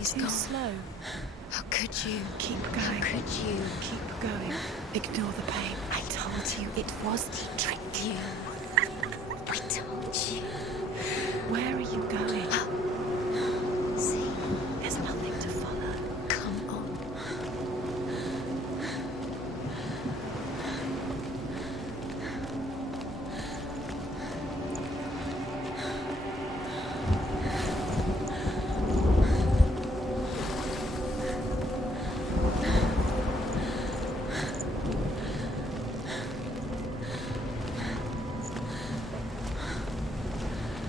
He's too gone. slow. How could you? Keep How going. could you? Keep going. Ignore the pain. I told you it was to trick you. I told you. Where are you going? See? There's nothing to follow. Come on.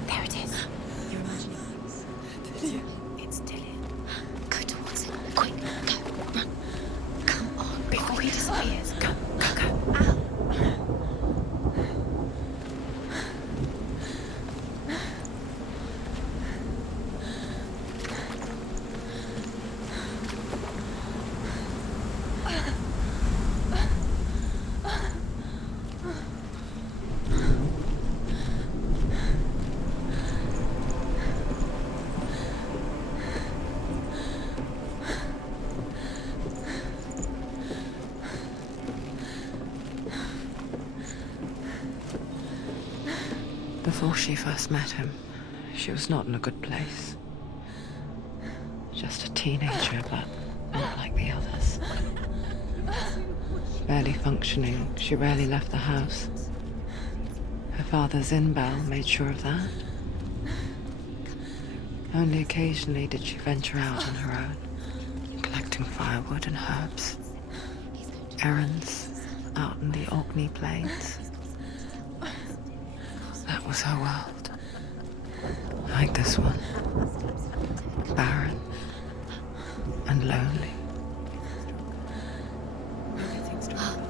There it is. You're imagining things. It's Dillian. Go towards it. Quick, go, run. Come on, Before he disappears. Go, go, go. Ow. Before she first met him, she was not in a good place. Just a teenager, but not like the others. Barely functioning, she rarely left the house. Her father's in-bell made sure of that. Only occasionally did she venture out on her own, collecting firewood and herbs. Errands out in the Orkney Plains. That was her world. Like this one. Barren and lonely. We're getting stronger.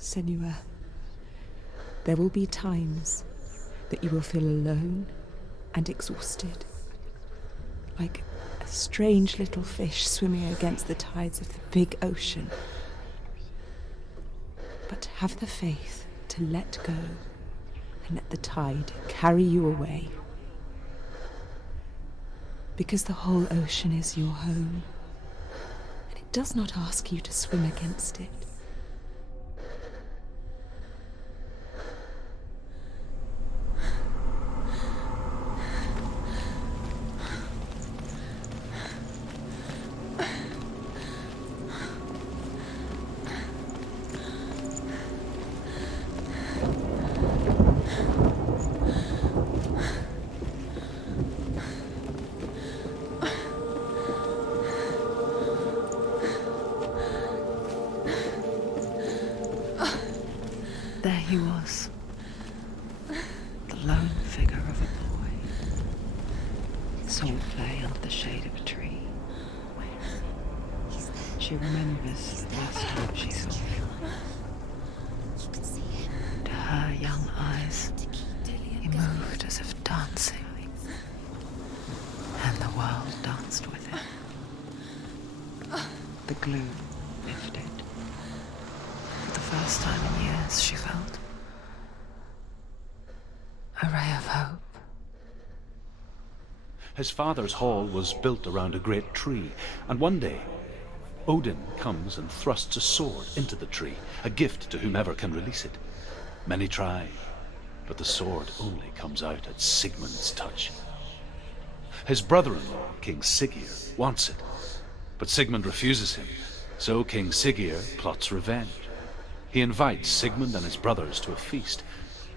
Senua, there will be times that you will feel alone and exhausted, like a strange little fish swimming against the tides of the big ocean. But have the faith to let go and let the tide carry you away. Because the whole ocean is your home, and it does not ask you to swim against it. There he was, the lone figure of a boy. Sword play under the shade of a tree. She remembers the last time she saw him. You can see him. To her young eyes, he moved as if dancing, and the world danced with him. The gloom lifted. For the first time in years, she felt a ray of hope. His father's hall was built around a great tree, and one day Odin comes and thrusts a sword into the tree, a gift to whomever can release it. Many try, but the sword only comes out at Sigmund's touch. His brother-in-law, King Siggeir, wants it, but Sigmund refuses him, so King Siggeir plots revenge. He invites Sigmund and his brothers to a feast,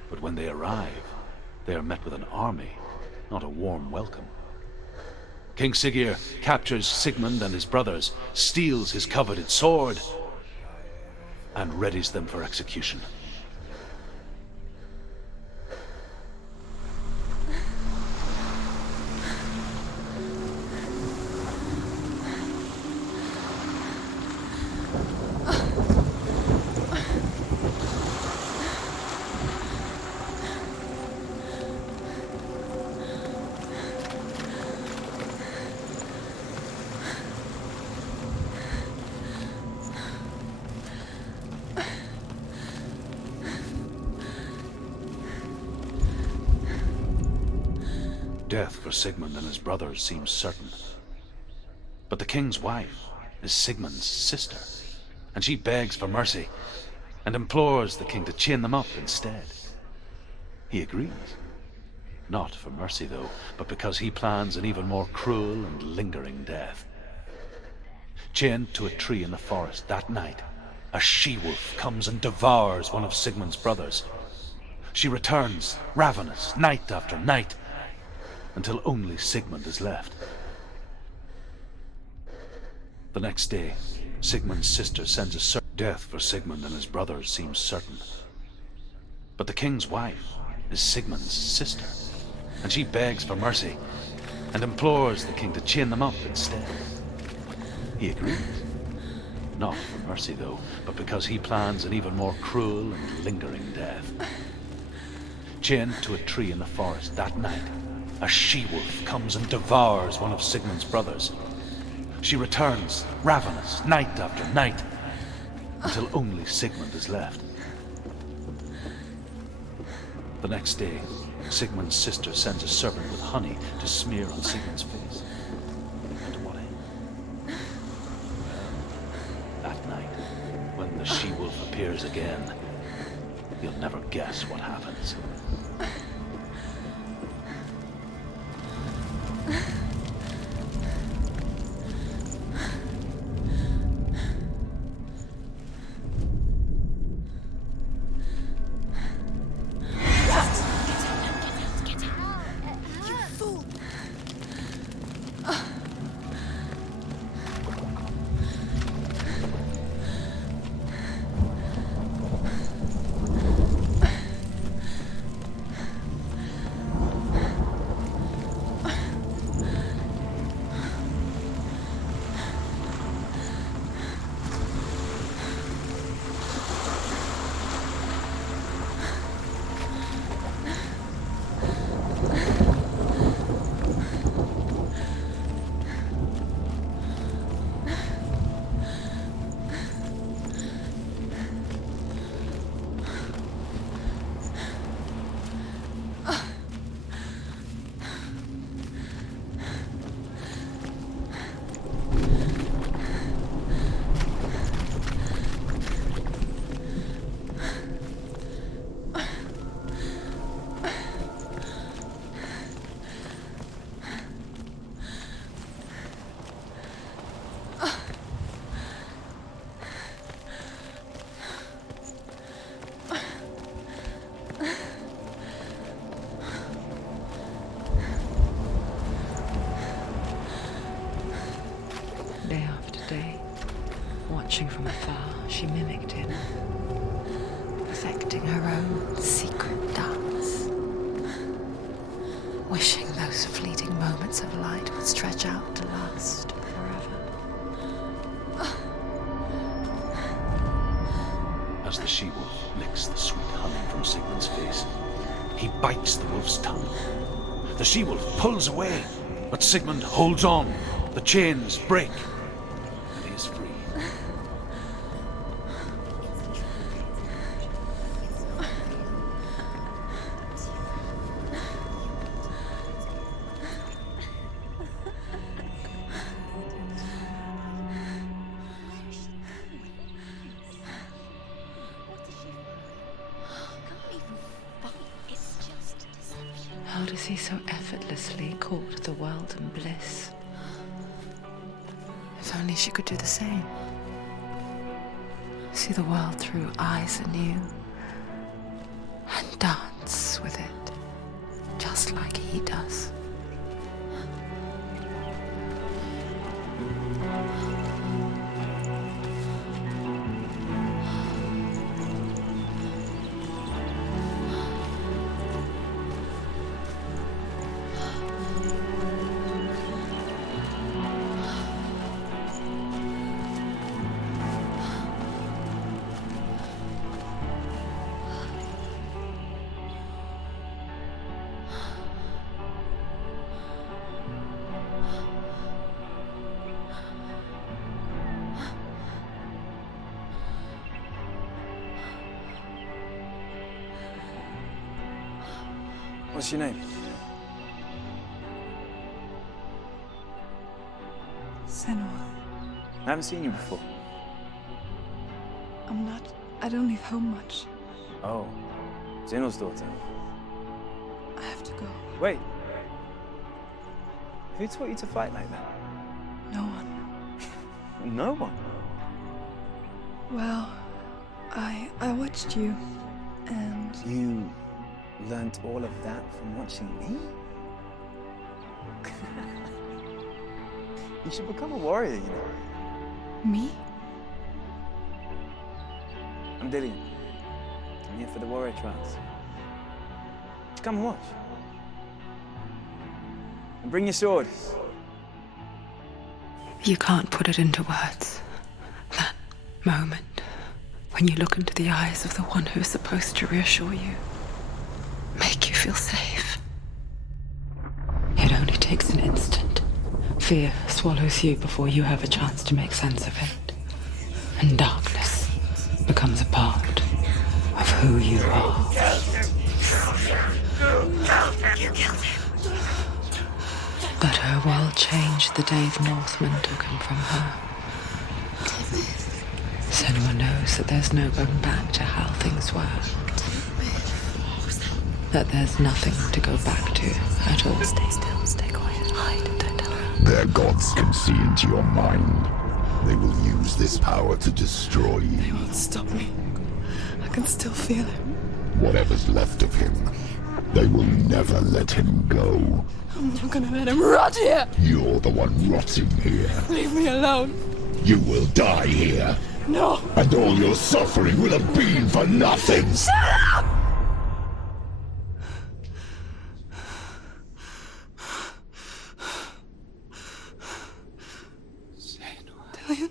but when they arrive, they are met with an army, not a warm welcome. King Siggeir captures Sigmund and his brothers, steals his coveted sword, and readies them for execution. Death for Sigmund and his brothers seems certain. But the king's wife is Sigmund's sister, and she begs for mercy and implores the king to chain them up instead. He agrees. Not for mercy, though, but because he plans an even more cruel and lingering death. Chained to a tree in the forest that night, a she-wolf comes and devours one of Sigmund's brothers. She returns, ravenous, night after night, until only Sigmund is left. The next day, Sigmund's sister sends a death for Sigmund and his brothers seems certain. But the king's wife is Sigmund's sister, and she begs for mercy and implores the king to chain them up instead. He agrees. Not for mercy, though, but because he plans an even more cruel and lingering death. Chained to a tree in the forest that night, a she-wolf comes and devours one of Sigmund's brothers. She returns, ravenous, night after night, until only Sigmund is left. The next day, Sigmund's sister sends a servant with honey to smear on Sigmund's face. To what end? That night, when the she-wolf appears again, you'll never guess what happens. Day after day, watching from afar, she mimicked him, perfecting her own secret dance, wishing those fleeting moments of light would stretch out to last forever. As the she-wolf licks the sweet honey from Sigmund's face, he bites the wolf's tongue. The she-wolf pulls away, but Sigmund holds on. The chains break, and he is free. How does he so effortlessly court the world and bliss? If only she could do the same. See the world through eyes anew and dance with it, just like he does. What's your name? Senua. I haven't seen you before. I don't leave home much. Oh, Zeno's daughter. I have to go. Wait. Who taught you to fight like that? No one. No one. Well, I watched you, and You learnt all of that from watching me? You should become a warrior, you know. me? I'm Dillian. I'm here for the warrior trials. Come and watch. And bring your sword. You can't put it into words. That moment when you look into the eyes of the one who is supposed to reassure you, make you feel safe. It only takes an instant. Fear swallows you before you have a chance to make sense of it. And darkness becomes a part of who you are. But her world changed the day the Northmen took him from her. Senua knows that there's no going back to how things were. That there's nothing to go back to at all. Stay still, stay quiet, hide, don't tell her. Their gods can see into your mind. They will use this power to destroy you. They won't stop me. I can still feel it. Whatever's left of him, they will never let him go. I'm not gonna let him rot here! You're the one rotting here. Leave me alone! You will die here. No! And all your suffering will have been for nothing. Shut up! Dillian?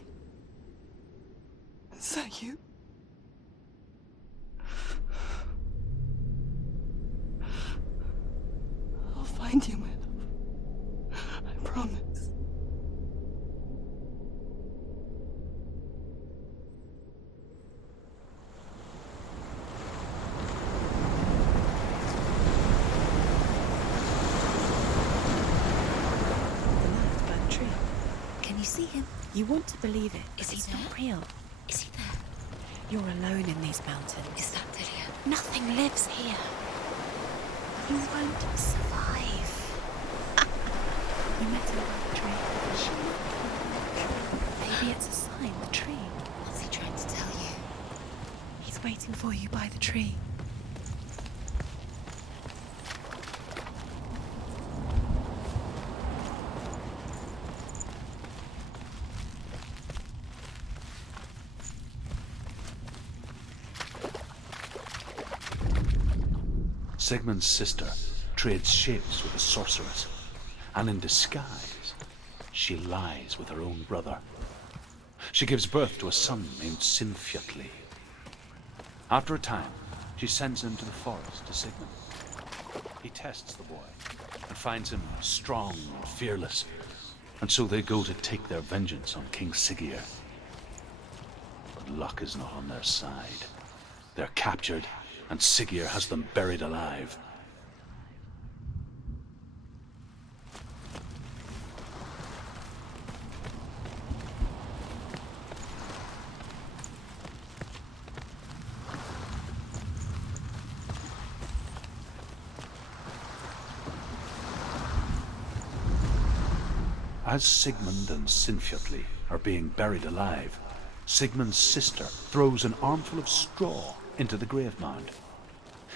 Is that you? I'll find you, my love. I promise. Burnt tree. Can you see him? You want to believe it. Is he not real? Is he there? You're alone in these mountains. Is that Dillian? Nothing lives here. You won't survive. You met him by the tree. She maybe it's a sign, the tree. What's he trying to tell you? He's waiting for you by the tree. Sigmund's sister trades shapes with a sorceress, and in disguise, she lies with her own brother. She gives birth to a son named Sinfjotli. After a time, she sends him to the forest to Sigmund. He tests the boy and finds him strong and fearless, and so they go to take their vengeance on King Siggeir. But luck is not on their side. They're captured, and Siggeir has them buried alive. As Sigmund and Sinfjotli are being buried alive, Sigmund's sister throws an armful of straw into the grave mound.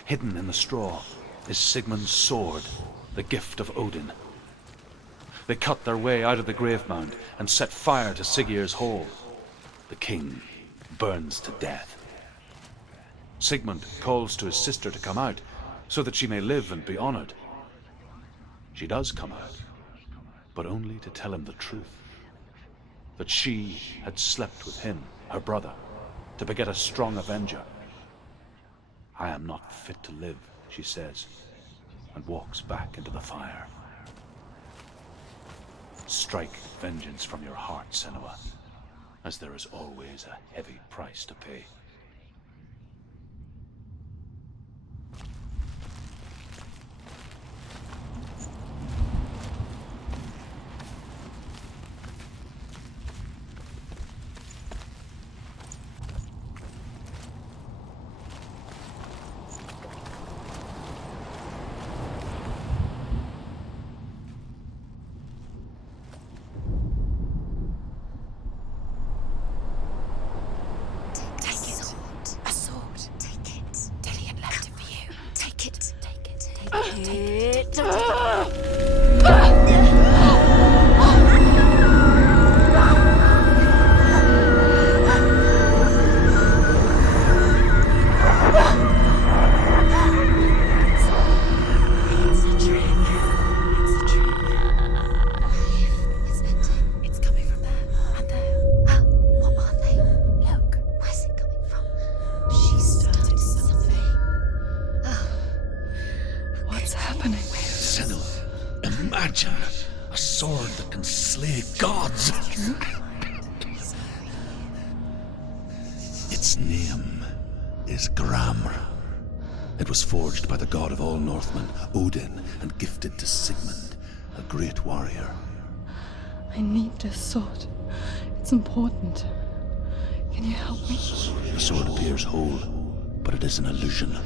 Hidden in the straw is Sigmund's sword, the gift of Odin. They cut their way out of the grave mound and set fire to Siggeir's hall. The king burns to death. Sigmund calls to his sister to come out so that she may live and be honored. She does come out, but only to tell him the truth. That she had slept with him, her brother, to beget a strong avenger. I am not fit to live, she says, and walks back into the fire. Strike vengeance from your heart, Senua, as there is always a heavy price to pay. It's coming from there and there. What are they? Look. Where's it coming from? She started something. What's happening? Senua, imagine a sword that can slay gods. Its name is Gramr. It was forged by the god of all Northmen, Odin, and gifted to Sigmund, a great warrior. I need this sword. It's important. Can you help me? The sword appears whole, but it is an illusion.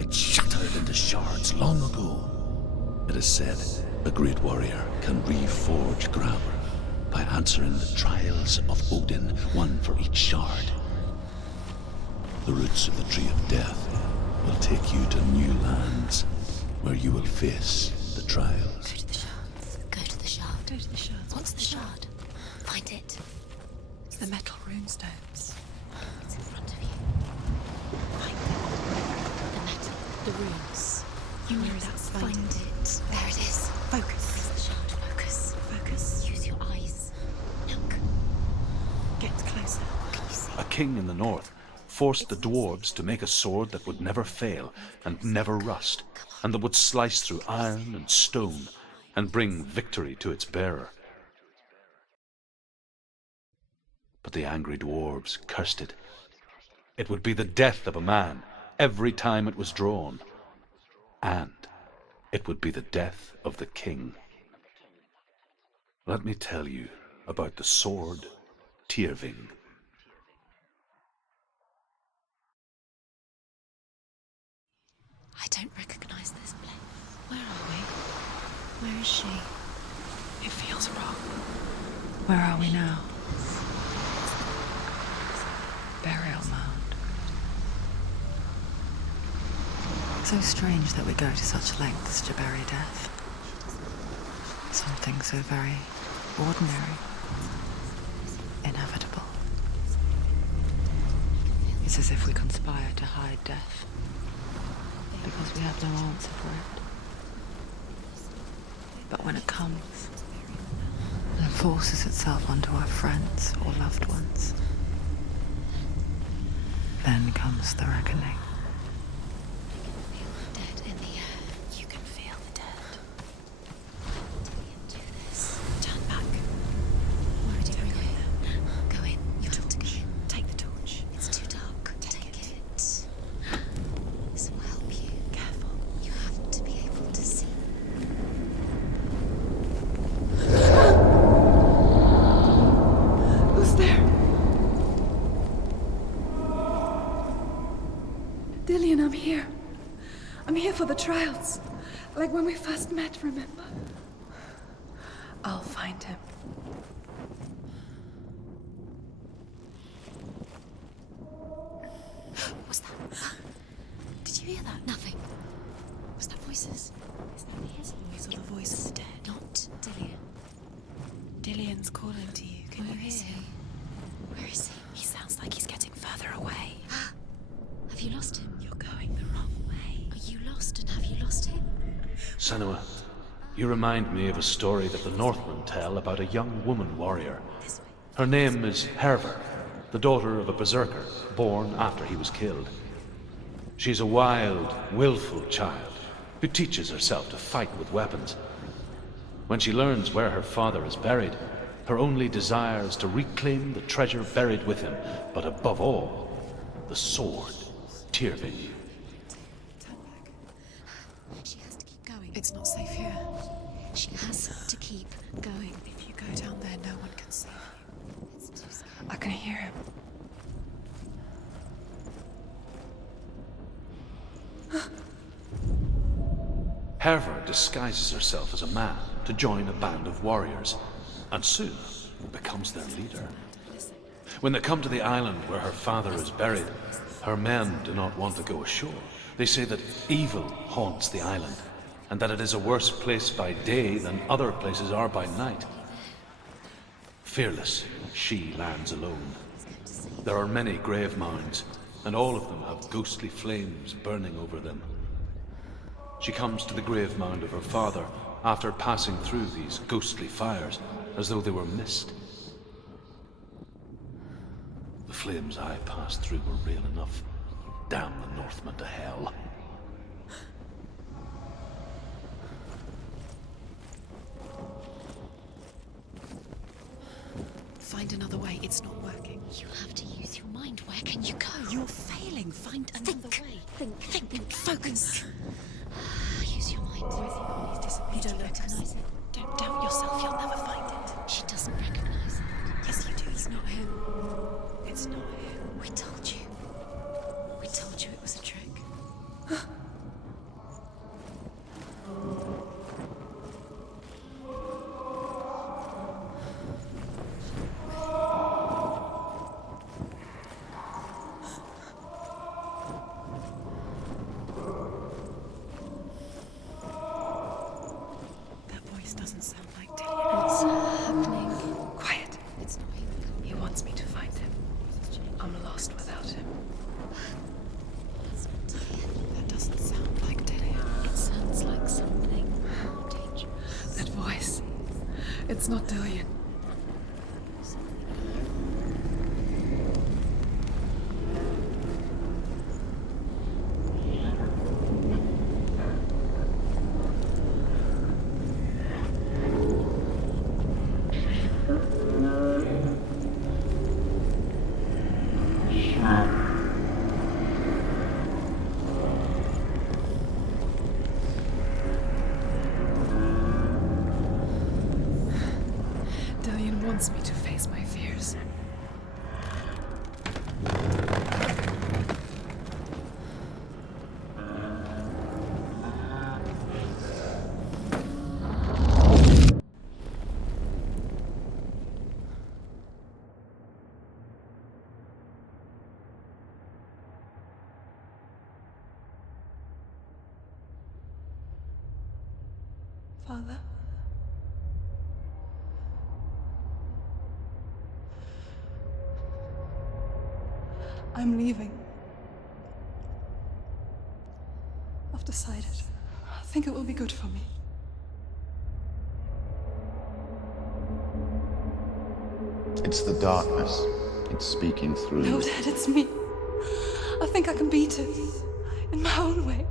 It shattered into shards long ago. It is said a great warrior can reforge Gramr by answering the trials of Odin, one for each shard. The roots of the Tree of Death will take you to new lands where you will face the trials. Go to the shards. Go to the shard. Go to the shards. What's the shard? Find it. It's the metal runestones. It's in front of you. Find them. The metal. The runes. You know that. Find it. There it is. Focus. Where's the shard? Focus. Focus. Use your eyes. Look. Get closer. What can you see? A king in the north forced the dwarves to make a sword that would never fail and never rust, and that would slice through iron and stone and bring victory to its bearer. But the angry dwarves cursed it. It would be the death of a man every time it was drawn, and it would be the death of the king. Let me tell you about the sword Tyrving. I don't recognize this place. Where are we? Where is she? It feels wrong. Where are we now? Burial mound. So strange that we go to such lengths to bury death. Something so very ordinary, inevitable. It's as if we conspire to hide death because we have no answer for it. But when it comes and forces itself onto our friends or loved ones, then comes the reckoning. Dead in the air. You can feel the dead. Do this. Turn back. Where are you going? Go in. You have to go in. Take the torch. It's too dark. Take it. This will help you. Careful. You have to be able to see. Who's there? Dillian, I'm here. I'm here for the trials. Like when we first met, remember? I'll find him. What's that? Did you hear that? Nothing. Was that voices? Is that his voice or the voice of the dead? Not Dillian. Dillian's calling to you. Can you Where hear is he? him? Where is he? He sounds like he's getting further away. Have you lost him? You're going the wrong way. Are you lost and have you lost him? Senua, you remind me of a story that the Northmen tell about a young woman warrior. This way. Her name is Herver, the daughter of a berserker born after he was killed. She's a wild, willful child who teaches herself to fight with weapons. When she learns where her father is buried, her only desire is to reclaim the treasure buried with him, but above all, the sword, Tyrving. She has to keep going. It's not safe here. She has to keep going. If you go down there, no one can save you. It's too scary. I can hear him. Herver disguises herself as a man to join a band of warriors, and soon becomes their leader. When they come to the island where her father is buried, her men do not want to go ashore. They say that evil haunts the island, and that it is a worse place by day than other places are by night. Fearless, she lands alone. There are many grave mounds, and all of them have ghostly flames burning over them. She comes to the grave mound of her father after passing through these ghostly fires, as though they were mist. The flames I passed through were real enough. Damn the Northmen to hell. Find another way. It's not working. You have to use your mind. Where can you go? You're failing. Find another way. Think. Focus. Use your mind. You don't recognize it. Don't doubt yourself. You'll never find it. She doesn't recognize it. Yes, you do. It's not him. It's not him. We told you. We told you it was a trick. That voice doesn't sound like Dillian. What's happening? Quiet. It's not him. He wants me to find him. I'm lost without him. It's not Dillian. That doesn't sound like Dillian. It sounds like something more dangerous. That voice. It's not Dillian. Dillian wants me to face my fears. Father? I'm leaving. I've decided. I think it will be good for me. It's the darkness. It's speaking through No, you. Dad, it's me. I think I can beat it. In my own way.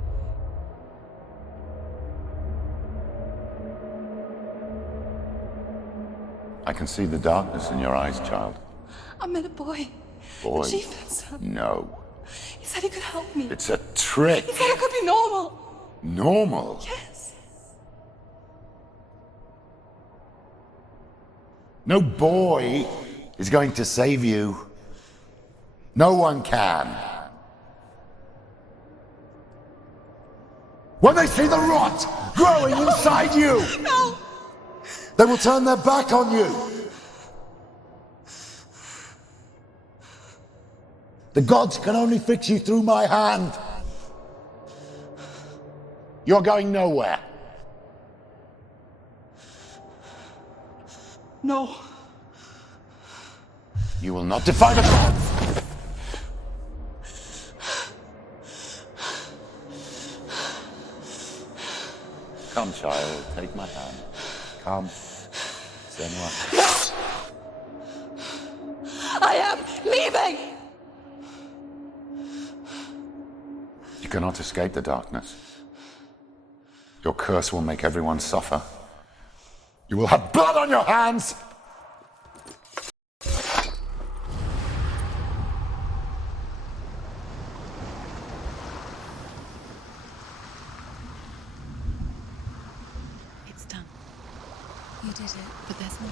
I can see the darkness in your eyes, child. I met a boy. Boy. The chief and son. No. He said he could help me. It's a trick. He said I could be normal. Normal. Yes. No boy is going to save you. No one can. When they see the rot growing inside you, No! they will turn their back on you. The gods can only fix you through my hand. You're going nowhere. No. You will not defy the gods. Come, child, take my hand. Come. Senua. I am leaving! You cannot escape the darkness. Your curse will make everyone suffer. You will have blood on your hands! It's done. You did it. But there's more.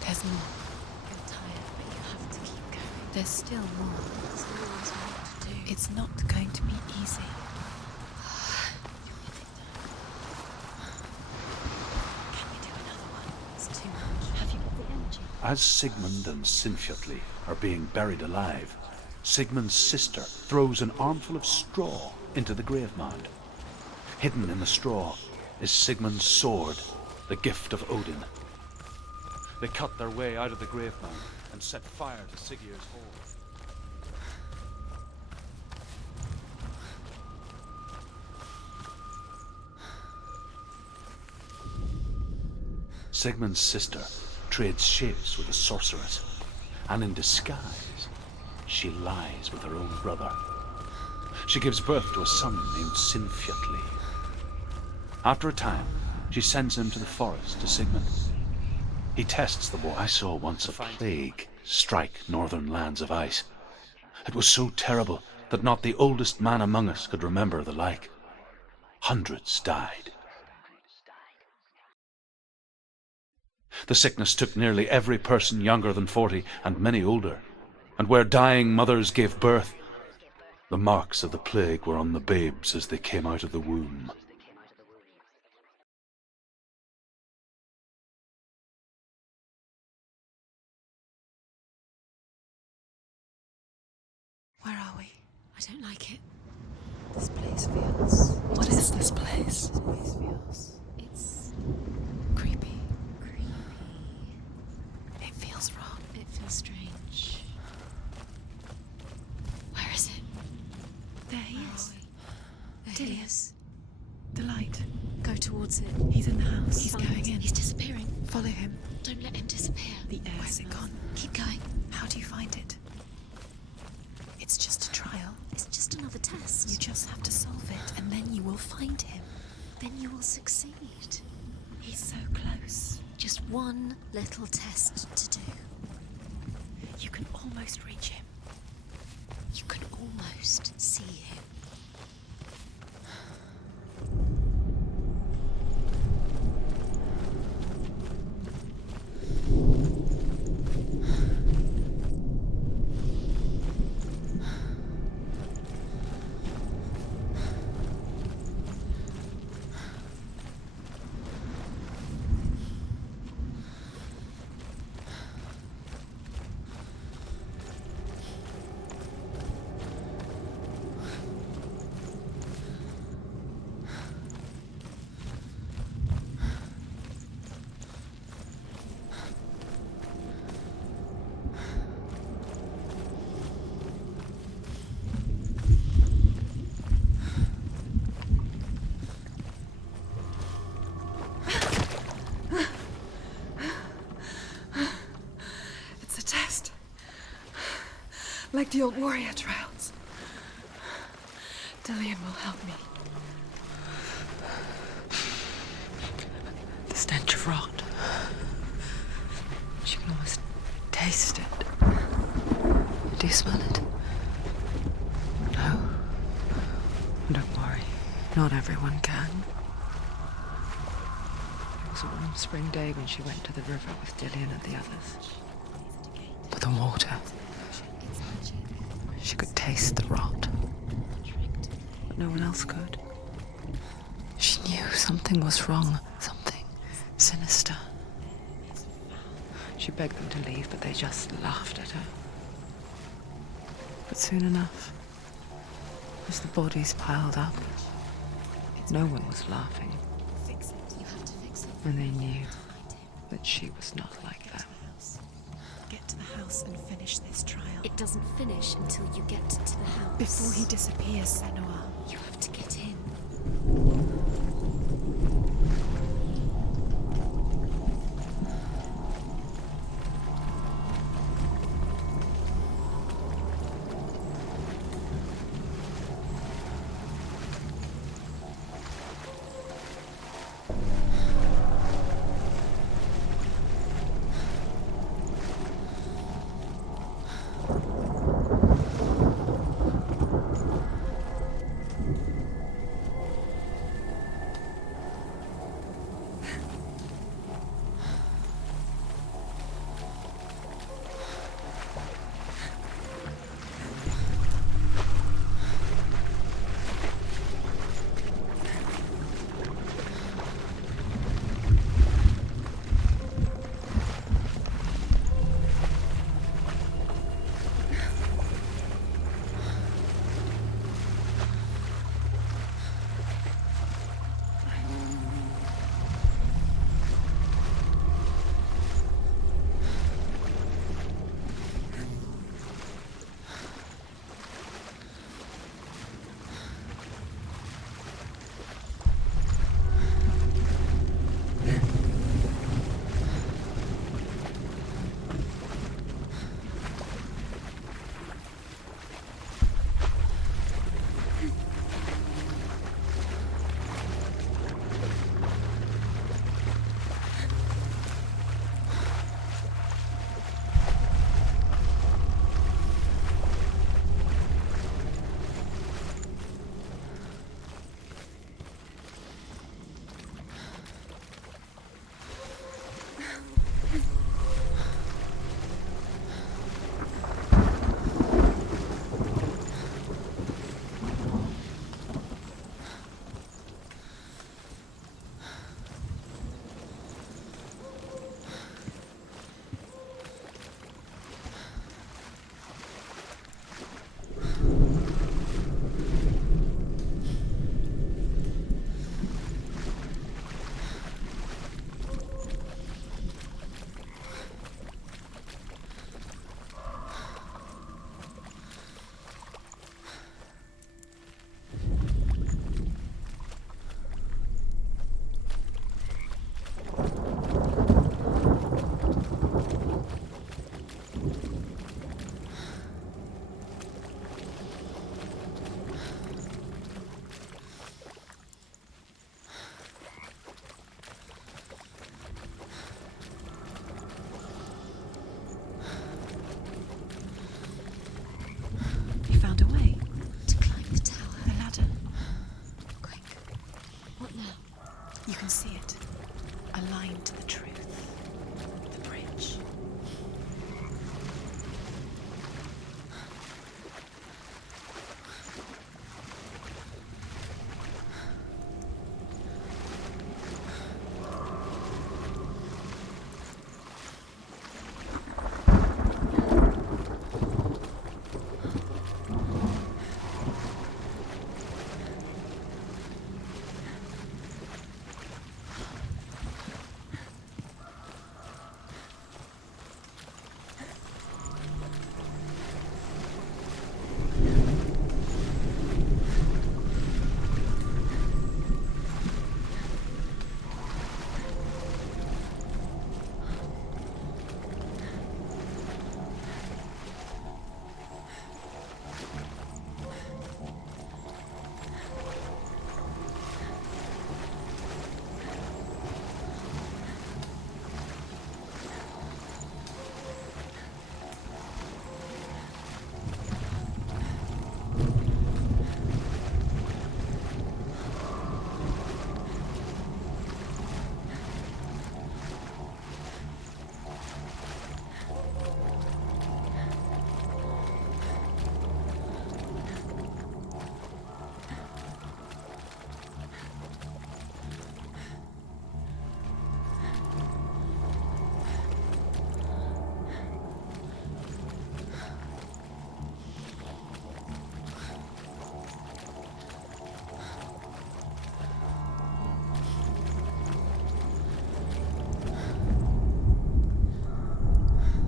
There's more. You're tired, but you have to keep going. There's still more. There's always more to do. It's not going to be easy. Can you do another one? It's too much. Have you got the energy? As Sigmund and Sinfjotli are being buried alive, Sigmund's sister throws an armful of straw into the grave mound. Hidden in the straw is Sigmund's sword, the gift of Odin. They cut their way out of the grave mound and set fire to Siggeir's hall. Sigmund's sister trades shapes with a sorceress, and in disguise, she lies with her own brother. She gives birth to a son named Sinfjotli. After a time, she sends him to the forest to Sigmund. He tests the boy. I saw once a plague strike northern lands of ice. It was so terrible that not the oldest man among us could remember the like. Hundreds died. The sickness took nearly every person younger than 40 and many older, and where dying mothers gave birth, the marks of the plague were on the babes as they came out of the womb. Where are we? I don't like it. This place feels... What is this place? This place feels... It's... Creepy. creepy. It feels wrong. It feels strange. Where is it? There he Where is. are we? There he Dillian. is. The light. Go towards it. He's in the house. He's going in. He's disappearing. Follow him. Don't let him disappear. The air. Where's it gone? Keep going. How do you find it? It's just a trial. It's just another test. You just have to solve it, and then you will find him. Then you will succeed. He's so close. Just one little test to do. You can almost reach him. You can almost see him. It's a test. Like the old warrior trials. Dillian will help me. The stench of rot. She can almost taste it. Do you smell it? No. Don't worry. Not everyone can. It was a warm spring day when she went to the river with Dillian and the others. But the water. She could taste the rot. But no one else could. She knew something was wrong. Something sinister. She begged them to leave, but they just laughed at her. But soon enough, as the bodies piled up, no one was laughing. Fix it. You have to fix it. And they knew that she was not like them. Get to the house and finish this trial. It doesn't finish until you get to the house. Before he disappears, Senua. You have to get in. can see it. Aligned to the truth. The bridge.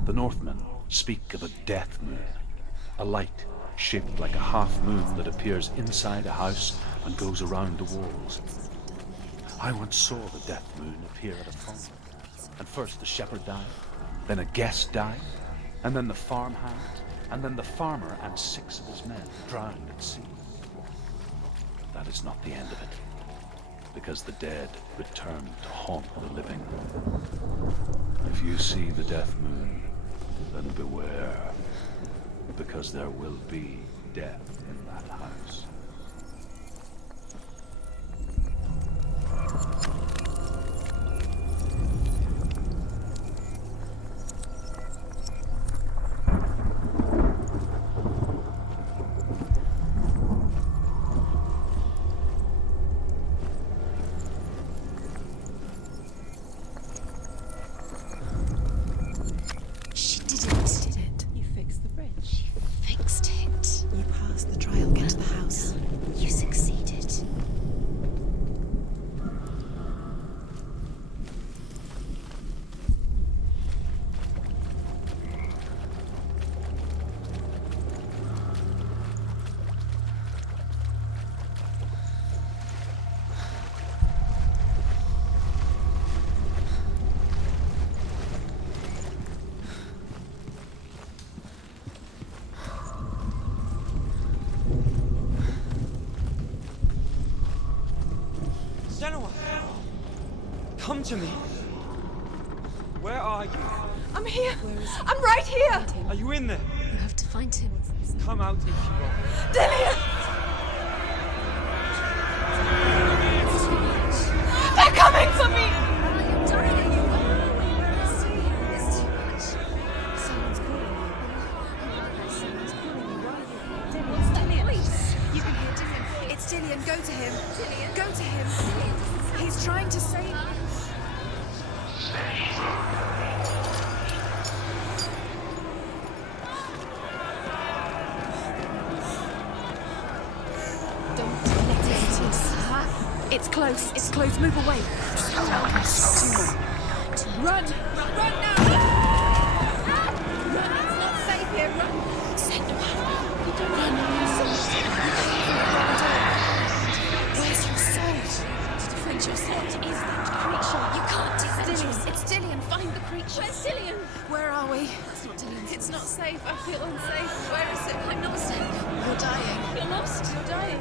The Northmen speak of a death moon, a light shaped like a half moon that appears inside a house and goes around the walls. I once saw the death moon appear at a farm, and first the shepherd died, then a guest died, and then the farmhand, and then the farmer and 6 of his men drowned at sea. But that is not the end of it, because the dead return to haunt the living. If you see the death moon, then beware, because there will be death in that house. Come to me. Where are you? I'm here. I'm right here. Are you in there? You have to find him. Come out if you are. Dillian! They're coming for me! You're dying. It's too much. Someone's calling you. Someone's calling you. Why are you? What's that voice? You can hear Dillian. It's Dillian. Go to him. Dillian? Go to him. He's trying to save you. It's close. It's close. Move away. Run! Run now! Run! It's not safe here. Run! Send him out. You don't run. Where's your sword? To defend yourself. What is that creature? You can't defend yourself. It's Dillian. Find the creature. Where's Dillian? Where are we? It's not Dillian. It's not safe. I feel unsafe. Where is it? I'm not safe. You're dying. You're lost. You're dying.